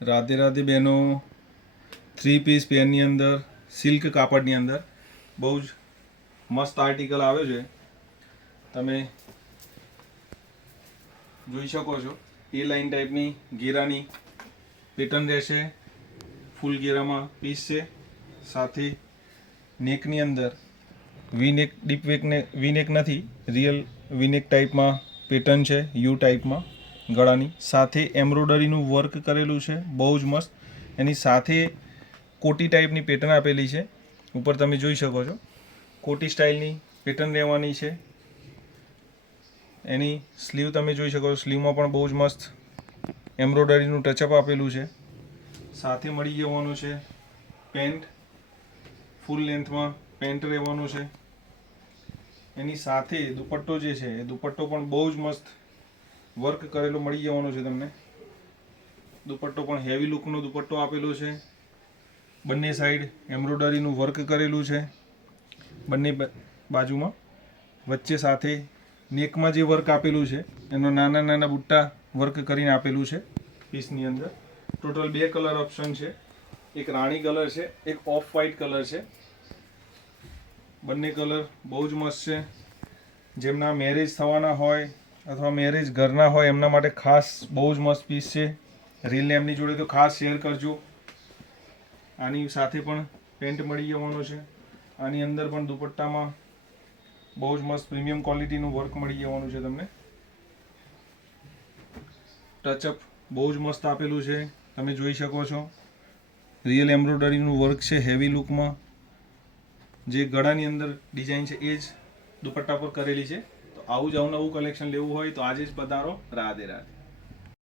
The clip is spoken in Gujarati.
રાધે રાધે બહેનો, 3 પીસ પેનની અંદર સિલ્ક કાપડની અંદર બહુ જ મસ્ત આર્ટિકલ આવ્યો છે. તમે જોઈ શકો છો એ લાઇન ટાઈપની ઘેરાની પેટર્ન રહેશે. ફૂલ ઘેરામાં પીસ છે. સાથે નેકની અંદર વીનેક ડીપ વીનેક નથી, રિયલ વીનેક ટાઈપમાં પેટર્ન છે. યુ ટાઈપમાં ગળાની સાથે એમ્બ્રોડરીનું વર્ક કરેલું છે, બહુ જ મસ્ત. એની સાથે કોટી ટાઈપની પેટર્ન આપેલી છે. ઉપર તમે જોઈ શકો છો કોટી સ્ટાઇલની પેટર્ન રહેવાની છે. એની સ્લીવ તમે જોઈ શકો છો, સ્લીવમાં પણ બહુ જ મસ્ત એમ્બ્રોડરીનું ટચઅપ આપેલું છે. સાથે મળી જવાનું છે પેન્ટ, ફૂલ લેન્થમાં પેન્ટ રહેવાનું છે. એની સાથે દુપટ્ટો જે છે એ દુપટ્ટો પણ બહુ જ મસ્ત વર્ક કરેલો મળી જવાનો છે તમને. દુપટ્ટો પણ હેવી લુકનો દુપટ્ટો આપેલો છે. બંને સાઈડ એમ્બ્રોડરીનું વર્ક કરેલું છે બંને બાજુમાં. વચ્ચે સાથે નેકમાં જે વર્ક આપેલું છે એનો નાના નાના બુટ્ટા વર્ક કરીને આપેલું છે પીસની અંદર. ટોટલ 2 કલર ઓપ્શન છે, એક રાણી કલર છે, એક ઓફ વ્હાઇટ કલર છે. બંને કલર બહુ જ મસ્ત છે. જેમના મેરેજ થવાના હોય અથવા મેરેજ ઘરના હોય એમના માટે ખાસ બહુ જ મસ્ત પીસ છે. રીલને એમની જોડે તો ખાસ શેર કરજો. આની સાથે પણ પેન્ટ મળી જવાનો છે. આની અંદર પણ દુપટ્ટામાં બહુ જ મસ્ત પ્રીમિયમ ક્વોલિટીનું વર્ક મળી જવાનું છે તમને. ટચઅપ બહુ જ મસ્ત આપેલું છે, તમે જોઈ શકો છો. રિયલ એમ્બ્રોડરીનું વર્ક છે હેવી લુકમાં. જે ગળાની અંદર ડિઝાઇન છે એ જ દુપટ્ટા પર કરેલી છે. તો આવું જ અવનવું કલેક્શન લેવું હોય તો આજે જ પધારો. રાધે રાધે.